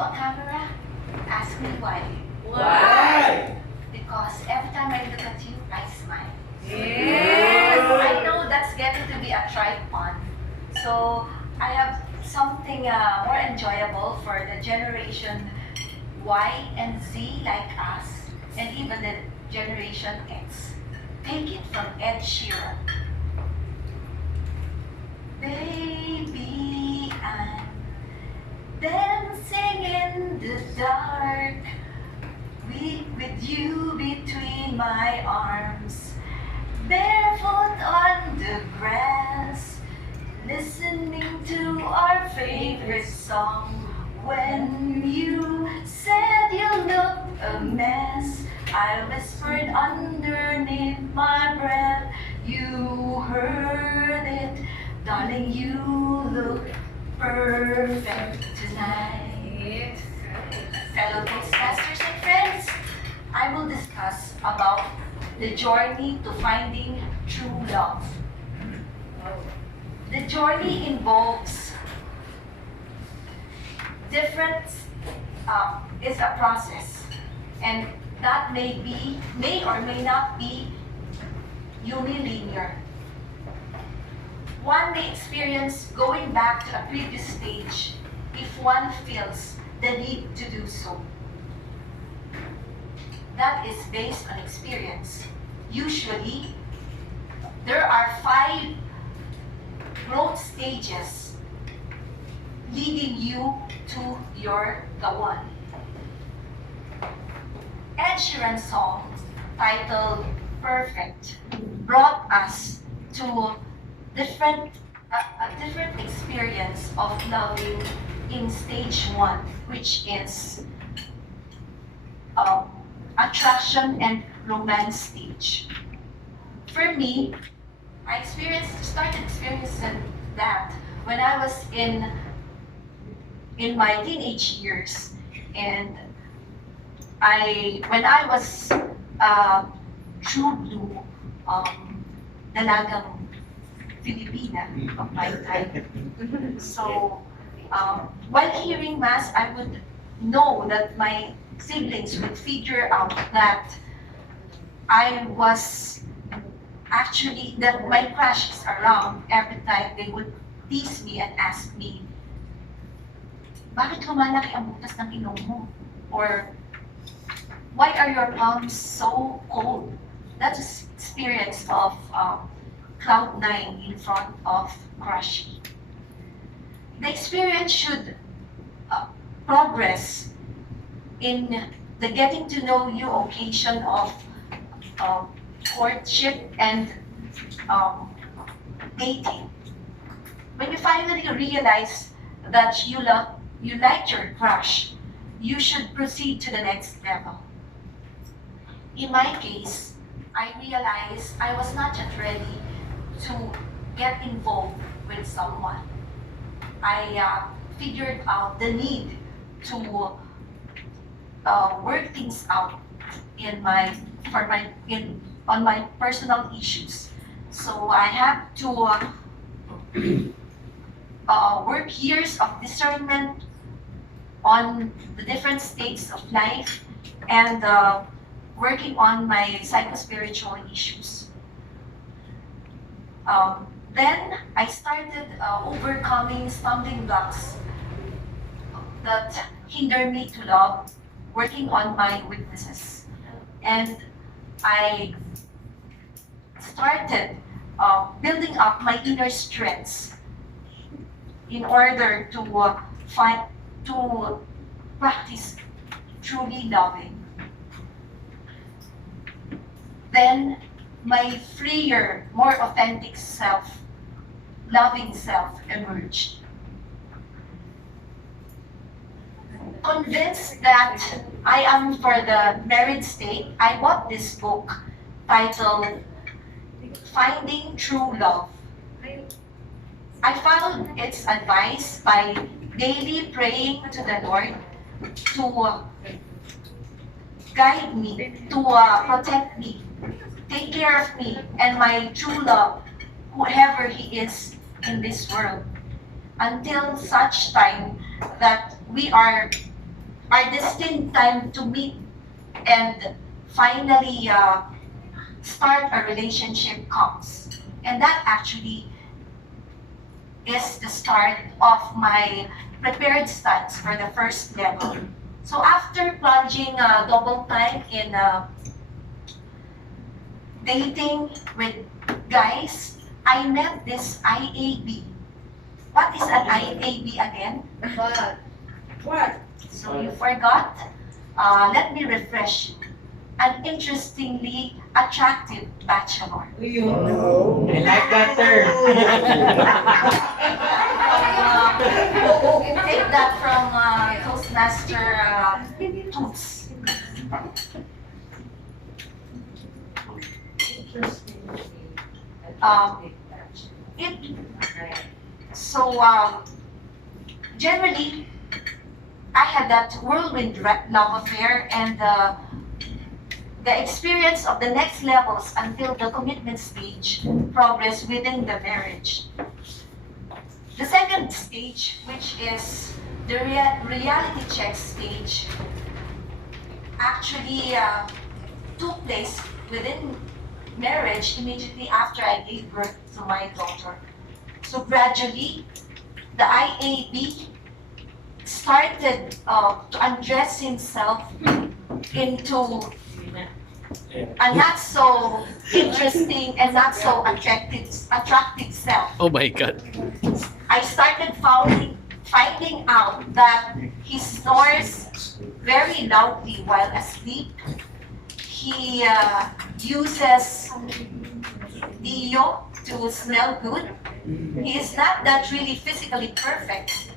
a camera? Ask me why. Why? Because every time I look at you, I smile. Yes. I know that's getting to be a tripod. So I have something more enjoyable for the generation Y and Z like us, and even the generation X. Take it from Ed Sheeran. Baby, I'm dancing in the dark, with you between my arms, barefoot on the grass, listening to our favorite song. When you said you look a mess, I whispered underneath my breath, you heard it, darling, you look perfect tonight. Yes. Fellow Toastmasters and friends, I will discuss about the journey to finding true love. The journey involves different, is a process, and that may or may not be unilinear. One may experience going back to a previous stage if one feels the need to do so. That is based on experience. Usually, there are 5 growth stages leading you to the one. Ed Sheeran's song, titled Perfect, brought us to a different experience of loving in stage 1, which is attraction and romance stage. For me, I started experiencing that when I was in my teenage years, and when I was true blue, dalagang Filipina of my time. So while hearing mass, I would know that my siblings would figure out that I was actually, that my crush is around every time. They would tease me and ask me, bakit lumalaki ang butas ng ilong mo? Or, why are your palms so cold? That's an experience of cloud 9 in front of crush. The experience should progress in the getting to know you occasion of courtship and dating. When you finally realize that you like your crush, you should proceed to the next level. In my case, I realized I was not yet ready to get involved with someone. I figured out the need to work things out on my personal issues. So I have to work years of discernment on the different states of life and working on my psychospiritual issues. Then I started overcoming stumbling blocks that hinder me to love, working on my weaknesses. And I started building up my inner strengths in order to practice truly loving. Then my freer, more authentic self, loving self emerged. Convinced that I am for the married state, I bought this book titled Finding True Love. I followed its advice by daily praying to the Lord to guide me, to protect me, take care of me and my true love, whoever he is in this world, until such time that we are our destined time to meet and finally start a relationship comes. And that actually is the start of my prepared stance for the first level. So after plunging double time in dating with guys, I met this IAB. What is an IAB again? What? So you forgot? Let me refresh you. An interestingly attractive bachelor. No. I like that term. You take that from Toastmaster tools. It, so generally, I had that whirlwind love affair and the experience of the next levels until the commitment stage progress within the marriage. The second stage, which is the reality check stage, actually took place within marriage immediately after I gave birth to my daughter. So gradually, the IAB started to undress himself into a not so interesting and not so attractive self. Oh my God. I started finding out that he snores very loudly while asleep. He uses Dio to smell good. He is not that really physically perfect.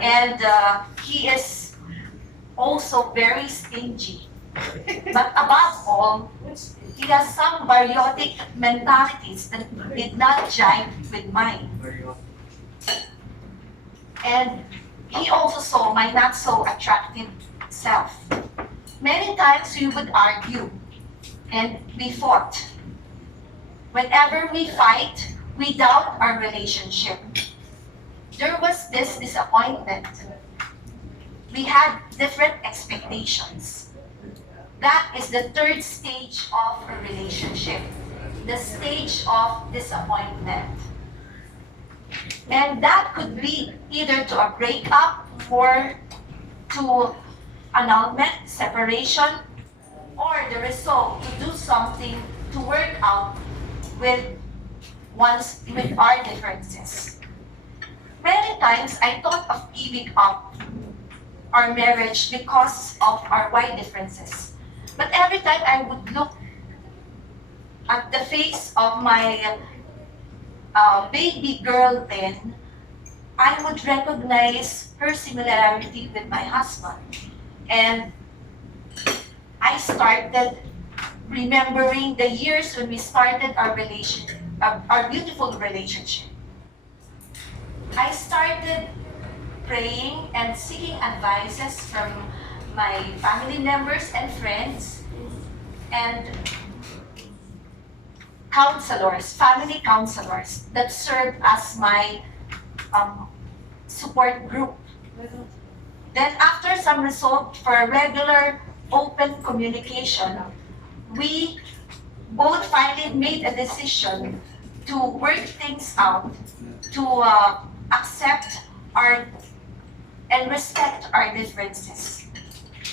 And he is also very stingy. But above all, he has some biotic mentalities that did not jive with mine. And he also saw my not so attractive self. Many times we would argue and we fought. Whenever we fight, we doubt our relationship. There was this disappointment. We had different expectations. That is the third stage of a relationship, the stage of disappointment. And that could be either to a breakup or to annulment, separation, or the resolve to do something to work out with our differences. Many times I thought of giving up our marriage because of our wide differences. But every time I would look at the face of my baby girl then, I would recognize her similarity with my husband. And I started remembering the years when we started our beautiful relationship. I started praying and seeking advices from my family members and friends and counselors, family counselors that served as my support group. Then after some resolve for a regular open communication, we both finally made a decision to work things out, to accept and respect our differences.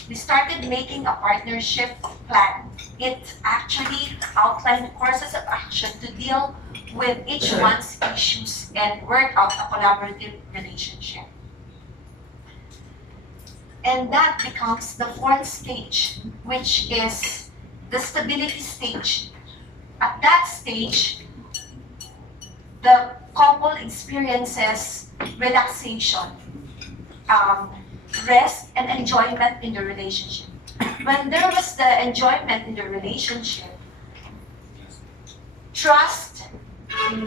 We started making a partnership plan. It actually outlined courses of action to deal with each one's issues and work out a collaborative relationship. And that becomes the fourth stage, which is the stability stage. At that stage, the couple experiences relaxation, rest, and enjoyment in the relationship. When there was the enjoyment in the relationship, trust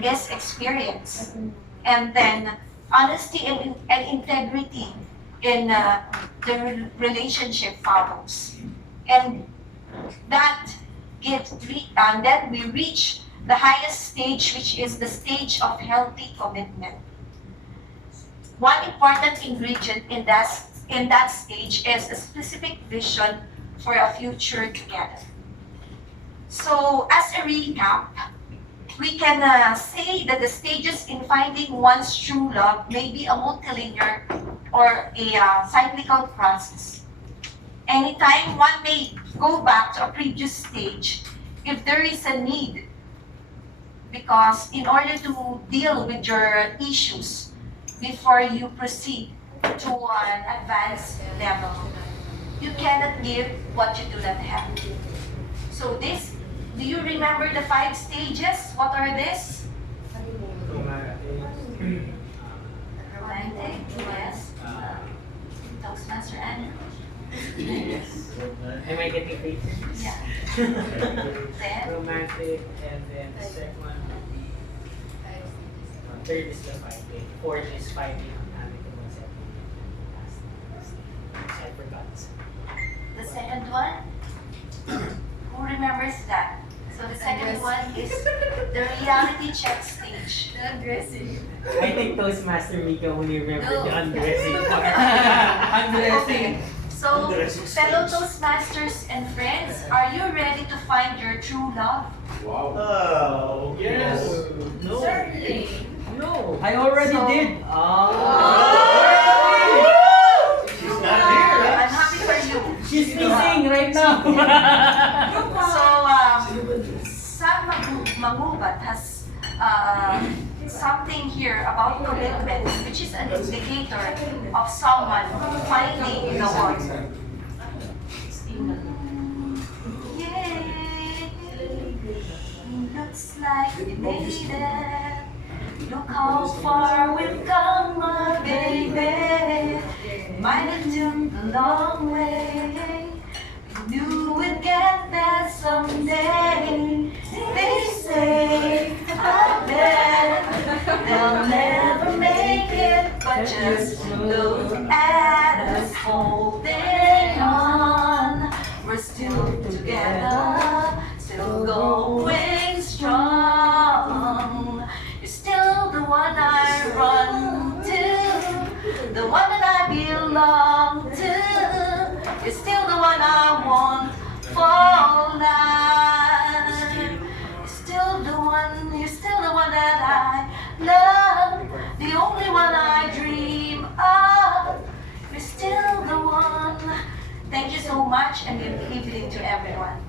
is experienced, and then honesty and integrity in the relationship follows. And that then we reach the highest stage, which is the stage of healthy commitment. One important ingredient in in that stage is a specific vision for a future together. So as a recap, we can say that the stages in finding one's true love may be a multilinear or a cyclical process. Anytime one may go back to a previous stage if there is a need, because in order to deal with your issues before you proceed to an advanced level, you cannot give what you do not have. So this, do you remember the 5 stages? What are these? Romantic, yes. Toastmaster Andrew. Yes. Am I getting paid? Yeah. Then? Romantic, and then the second one would be, third is the fighting, fourth is fighting amicable settlement. I forgot. The second one? Who remembers that? So the second one is the reality check stage. Undressing. I think Toastmaster Mika only remembered the undressing part. Okay. So, fellow Toastmasters and friends, are you ready to find your true love? Wow. Yes. No. Certainly. No. I already So- did. She's not here. I'm happy for you. She's missing right now. So, Sam Mangubat has something here about commitment, which is an indicator of someone finding the one. Yay! Looks like we made it. Look how far we've come, my baby. Might have took a long way. We knew we'd get there someday. They say, I bet they'll never make it, but just look at us holding on. We're still together, still going strong. You're still the one I run to, the one that I belong to. You're still the one I want for life. You're still the one that I love, the only one I dream of. You're still the one. Thank you so much, and good evening to everyone.